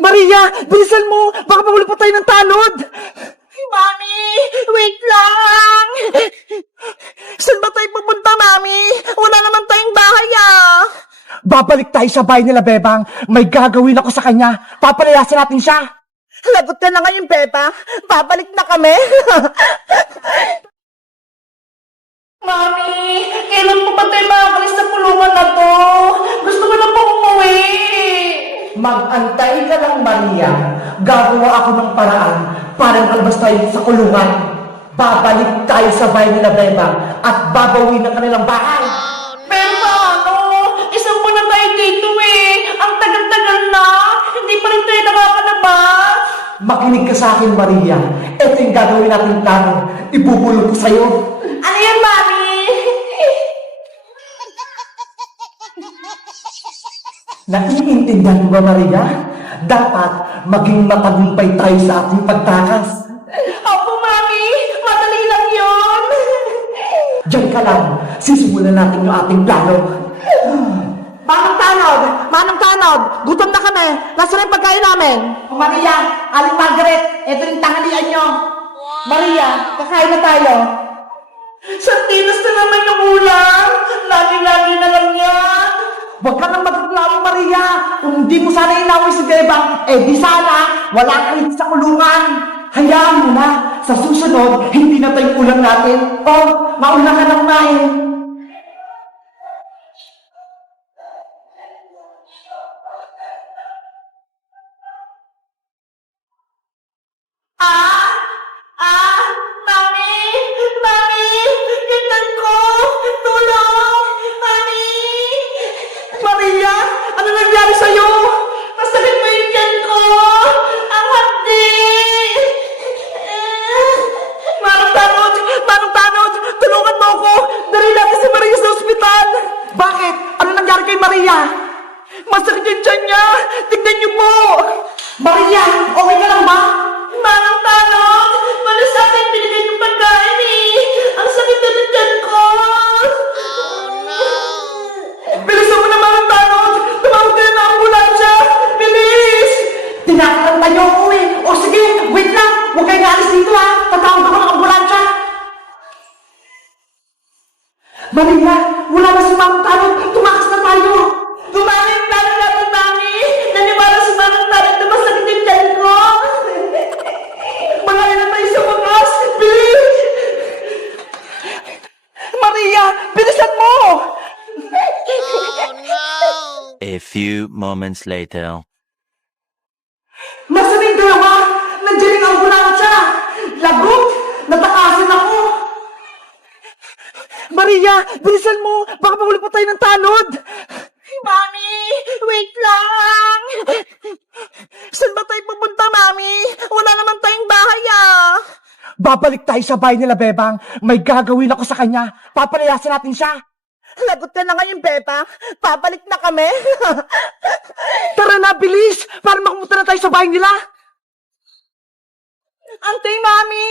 Maria, bilisan mo! Baka mahuli pa tayo ng tanod! Mami, wait lang! Saan ba tayo pupunta, Mami? Wala naman tayong bahay, ah! Babalik tayo sa bahay nila, Bebang. May gagawin ako sa kanya. Papalayasin natin siya. Lagot ka na ngayon, Beba. Babalik na kami. Mami, kailan po ba tayo makakalis sa pulungan na to? Gusto ko na po umuwi. Mag-antay ka lang, Maria. Gagawa ako ng paraan para makalabas tayo sa kulungan. Babalik tayo sa bahay nila, Bebang, at babawin ang kanilang bahay. Pero paano? Isang buwan na tayo dito eh. Ang tagal-tagal na. Hindi pa rin tayo nakakalabas. Makinig ka sa akin, Maria. Ito yung gagawin natin plano. Ibubulong ko sa'yo. Ano yan, Mami? Naiintindihan mo ba, Maria? Dapat maging matagumpay tayo sa ating pagtakas. Opo, Mami. Madali lang yun. Diyan ka lang. Sisimulan natin yung ating plano. Manang Tanod, gutom na kami. Nasaan yung pagkain namin? Maria, Aling Margaret, ito yung tanghalian nyo. Maria, kakain na tayo. Sardinas na naman yung ulam. Lagi-lagi na lang yan. Huwag ka nang magreklamo, Maria. Kung hindi mo sana inaway si Bebang, di sana wala ka rin sa kulungan. Hayaan mo na. Sa susunod, hindi na tayo ulam natin. Mauna ka nang main. Mami! Mami! Gintan ko! Tulong! Mami! Maria, ano nangyari sa'yo? Masakit mo yung tiyan ko! Ang hapdi! Manong Tanod! Tulungan mo ako! Dali natin si Maria sa ospital! Bakit? Ano nangyari kay Maria? Masakit yung tiyan niya! Tignan niyo po! Maria, okay ka lang ba? Manang Tanong! Mali sa akin binigay ng pagkain eh! Ang sakit na ng tiyan ko! Bilisan mo na, Manong Tanod! Tumawag ka na ng ambulansya! Bilis! Tinatakan tayo ako eh! O sige, wait lang! Huwag kayo naalis dito ha! Tatawag ako ng ambulansya! Maria, wala na si Manong Tanod! Tumakas na tayo! Gumana yung plano natin, Mami! Naniwala si Manang Tanong na masakit yung tiyan ko! Malaya na tayo sa wakas! Bilis! Maria, bilisan mo! A few moments later. Nasaan yung dalawa? Nandiyan yung ambulansya! Lagot! Natakasan ako! Maria, bilisan mo! Baka mahuli pa tayo ng tanod! Mami! Wait lang! Saan ba tayo pupunta, Mami? Wala naman tayong bahay, ah! Babalik tayo sa bahay nila, Bebang. May gagawin ako sa kanya. Papalayasin natin siya. Lagot ka na ngayon, Beba. Babalik na kami. Tara na, bilis! Para makamunta na tayo sa bahay nila. Antay, Mami!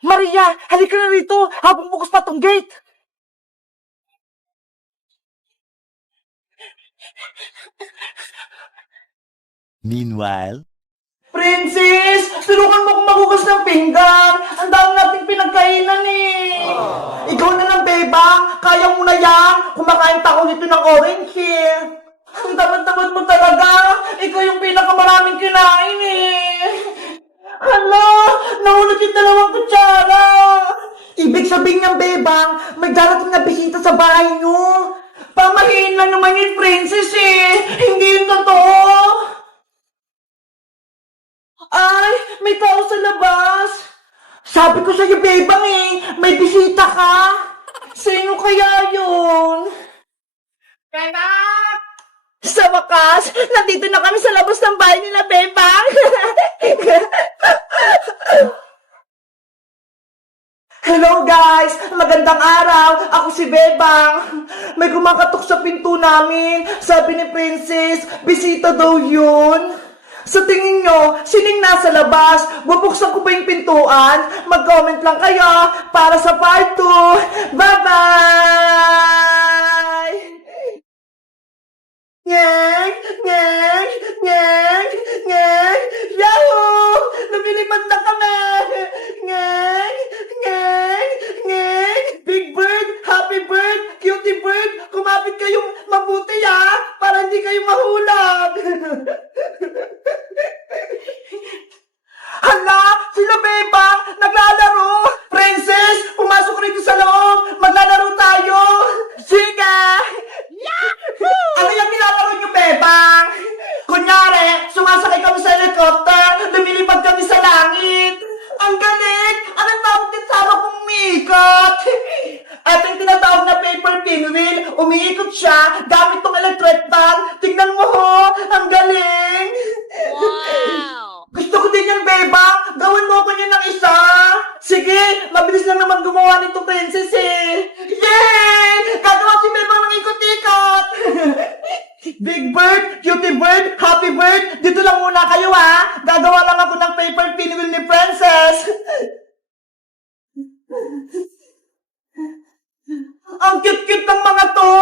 Maria, halika na rito habang bukas pa tong gate. Meanwhile, Princess, tulungan mo akong magugas ng pinggan. Ang dami nating pinagkainan eh. Ikaw na lang, Bebang. Kaya mo na yan. Kumakain pa ako nito ng orange eh. Ang tamad-tamad mo talaga. Ikaw yung pinakamaraming kinain eh. Hala, nahulog yung dalawang kutsara. Ibig sabihin niyang, Bebang, may darating na bisita sa bahay niyo. Pamahiin lang naman yun, Princess eh. Hindi yun totoo. Ay, may tao sa labas. Sabi ko sa'yo, Bebang eh, may bisita ka. Sino kaya yun? Bebang! Sa wakas, nandito na kami sa labas ng bahay nila, Bebang. Hello guys! Magandang araw! Ako si Bebang. May kumakatok sa pinto namin. Sabi ni Princess, bisita daw yun. Sa tingin nyo, sining nasa labas? Bubuksan ko ba yung pintuan? Mag-comment lang kayo para sa part 2. Bye-bye! Ngeng! Ngeng! Ngeng! Ngeng! Yahoo! Lumilipad na kami! Ngeng! Ngeng! Ngeng! Big bird! Happy bird! Cutie bird! Kumapit kayong mabuti para hindi kayo mahulog! Hala! Sila Bebang! Naglalaro! Princess! Pumasok rito sa loob! Maglalaro tayo! Sige! Ano yung nilalaro niyo, Bebang? Kunyari, sumasakay kami sa helicopter, lumilipad kami sa langit. Ang galing! Anong tawag din sama kong umiikot? Ito yung tinatawag na paper pinwheel. Umiikot siya gamit tong electric fan. Tingnan mo ho! Ang galing! Wow! Gusto ko din yan, Bebang! Gawin mo ko niyan ng isa! Sige! Mabilis lang naman gumawa nito, Princess eh! Yay! Gagawa si Bebang ng ikot-ikot! Big bird, cutie bird, happy bird, dito lang muna kayo Gagawa lang ako ng paper pinwheel ni Princess! Ang cute-cute ng mga to!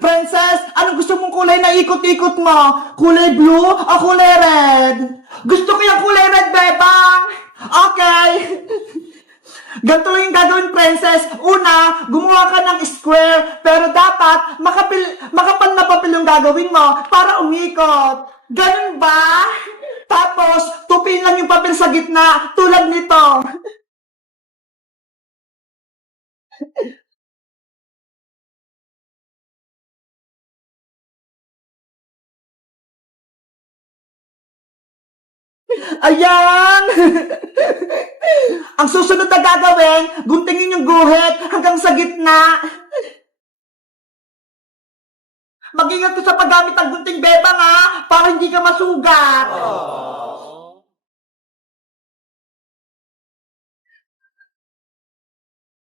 Princess, anong gusto mong kulay na ikot-ikot mo? Kulay blue o kulay red? Gusto ko yung kulay red, Bebang! Okay! Ganito lang yung gagawin, Princess. Una, gumawa ka ng square, pero dapat makapal na papel yung gagawin mo para umikot. Ganun ba? Tapos, tupin lang yung papel sa gitna, tulad nito. Ayan! Ang susunod na gagawin, guntingin yung guhit hanggang sa gitna. Mag-ingat ka sa paggamit ng gunting, Bebang para hindi ka masugat.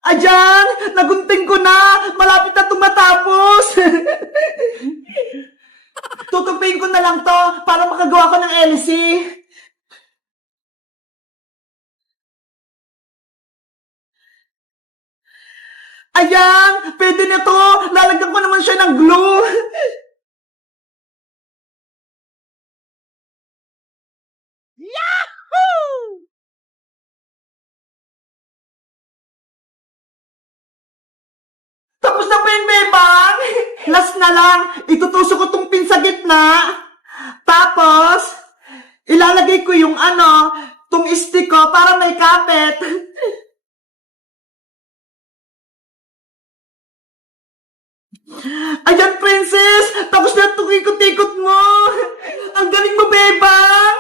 Ayan! Nagunting ko na! Malapit na tumatapos! Tutupin ko na lang to para makagawa ko ng LC. Ayan! Pwede na to! Lalagyan ko naman siya ng glue! Yahoo! Tapos na ba yung Bebang? Last na lang, itutusok ko tong pin sa gitna. Tapos, ilalagay ko yung tong stick ko para may kapit. Ayan, Princess! Tapos na itong ikot-ikot mo! Ang galing mo, Bebang!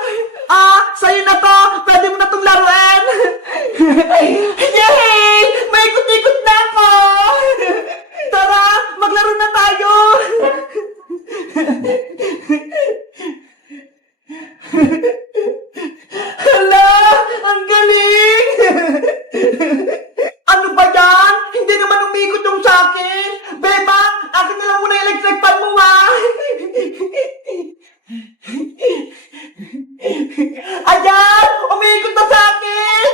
Sa'yo na to! Pwede mo na itong laruan! Yay! May ikot-ikot na ako! Tara! Maglaro na tayo! Hala! Ang galing! Ano ba yan? Hindi naman umikot yung sa akin! Bebang! Akin na lang muna yung electric fan mo Ayan! Umikot na sa akin!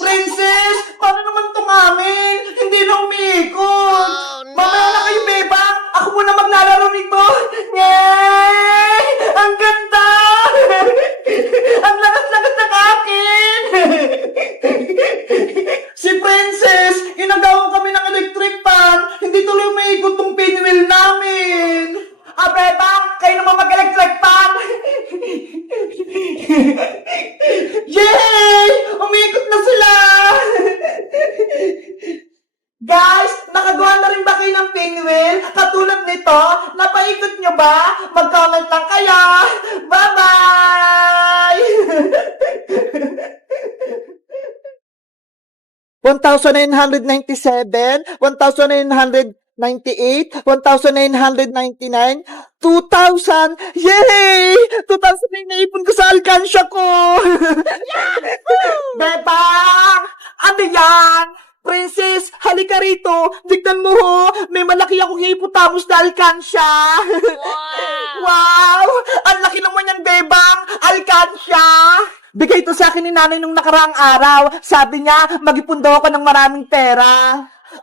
Princess! Paano naman itong amin? Hindi na umikot! Oh, no! Mamaya na kayo, Bebang! Ako muna maglalaro nito! Yay! Ang ganda! Ang lakas-lakas ng akin! Si Princess! Inagawan kami ng electric fan! Hindi tuloy umiikot tong pinwheel namin! Bebang! Kayo naman mag-electric fan! Yay! Umikot na sila! Guys, nakagawa na rin ba kayo ng pinwheel? Katulad nito, napaikot nyo ba? Mag-comment lang kayo! Bye-bye! 1,997, 1,998, 1,999, 2,000! Yay! 2,000 na yung naipon ko sa alkansya ko! Bebang! Ano yan? Princess, halika rito. Tignan mo ho, may malaki akong hipotamos na alkansya. Wow! Ang laki naman yan, Bebang! Alkansya! Bigay ito sa akin ni nanay nung nakaraang araw. Sabi niya, mag-ipon daw ako ng maraming pera.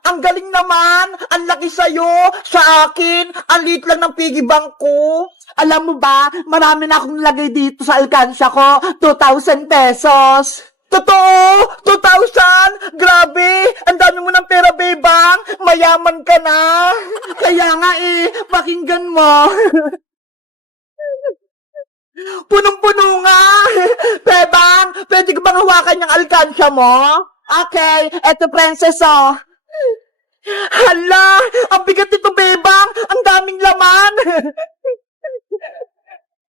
Ang galing naman! Ang laki sa'yo! Sa akin, ang liit lang ng piggy bank ko. Alam mo ba, marami na akong lagay dito sa alkansya ko. 2,000 pesos. Totoo! 2,000! Grabe! Ang dami mo ng pera, bebang! Mayaman ka na! Kaya nga pakinggan mo. Punong-puno nga! Bebang, pwede ko bang hawakan yung alkansya mo? Okay, eto princess oh. Hala, ang bigat nito, bebang! Ang daming laman!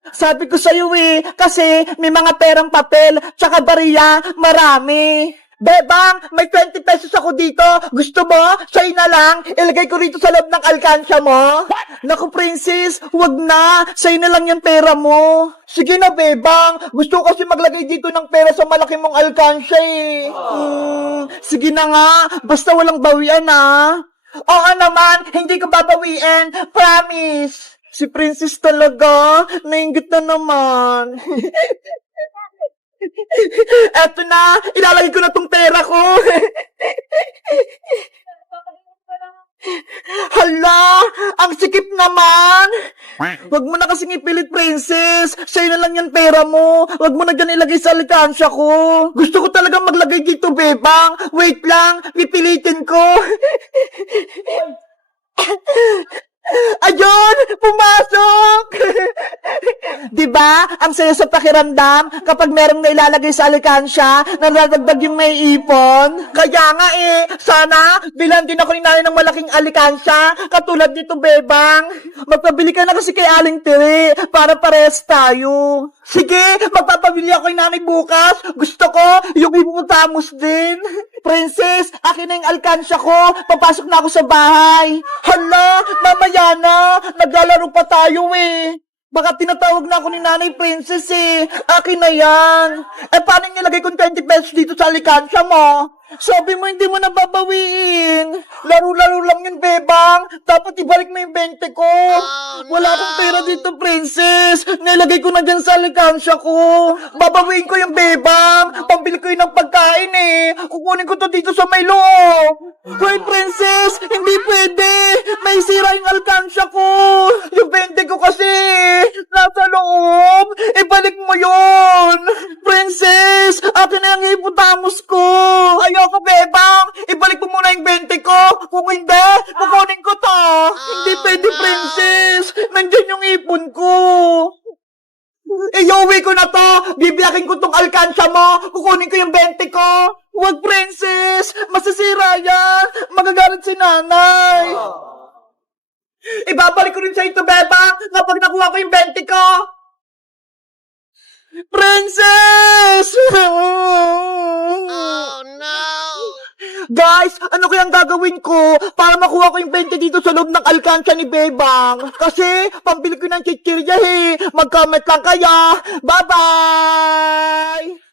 Sabi ko sa'yo kasi may mga perang papel, tsaka bariya, marami. Bebang, may 20 pesos ako dito. Gusto mo? Sa'yo na lang. Ilagay ko rito sa loob ng alkansya mo. Naku, princess, wag na. Sa'yo na lang yung pera mo. Sige na, bebang. Gusto ko kasi maglagay dito ng pera sa malaki mong alkansya sige na nga. Basta walang bawian Oo naman, hindi ko babawiin. Promise. Si princess talaga. Nainggit na naman. Eto na, ilalagay ko na tong pera ko. Hala, ang sikip naman. Wag mo na kasing ipilit, princess. Sa'yo na lang yan pera mo. Wag mo na dyan ilagay sa alkansya ko. Gusto ko talagang maglagay dito, bebang. Wait lang, pipilitin ko. Ayun! Pumasok! Diba? Ang saya sa pakiramdam kapag merong nailalagay sa alkansya na nadagdag yung may ipon. Kaya nga sana bilan din ako ni nanay ng malaking alkansya katulad nito, bebang. Magpabili ka na kasi kay Aling Tiri para pares tayo. Sige, magpapabili ako kay nanay bukas. Gusto ko yung hippopotamus din. Princess, akin na yung alkansya ko. Papasok na ako sa bahay. Hala, mamaya na. Naglalaro pa tayo Baka tinatawag na ako ni Nanay Princess Akin na yan. Paano nilagay kong 20 pesos dito sa alkansya mo? Sabi mo hindi mo na babawiin. Laro-laro lang yun, bebang. Dapat ibalik mo yung 20 ko. Wala akong pera dito, princess. Nilagay ko na dyan sa alkansya ko. Babawiin ko yung bebang. Pambili ko yun ng pagkain Kukunin ko to dito sa may loob. Hoy, princess, hindi pwede. May sira yung alkansya ko. Yung 20 ko kasi nasa loob. Ibalik mo yun. Princess, akin na yung hippopotamus ko. Ayoko, bebang. Ibalik mo muna yung 20 ko. Kung hindi, kukunin ko to. Hindi pwede, princess. Nandyan yung ipon ko. Iuwi ko na to. Bibiyakin ko tong alkansya mo. Kukunin ko yung 20 ko. Wag, princess. Masisira yan. Magagalit si nanay. Ibabalik ko rin sa ito, bebang, kapag nakuha ko yung 20 ko. Princess! Oh, no! Guys, ano kayang gagawin ko para makuha ko yung 20 dito sa loob ng alkansya ni Bebang? Kasi, pambili ko ng chichirya Mag-comment lang kayo. Bye-bye!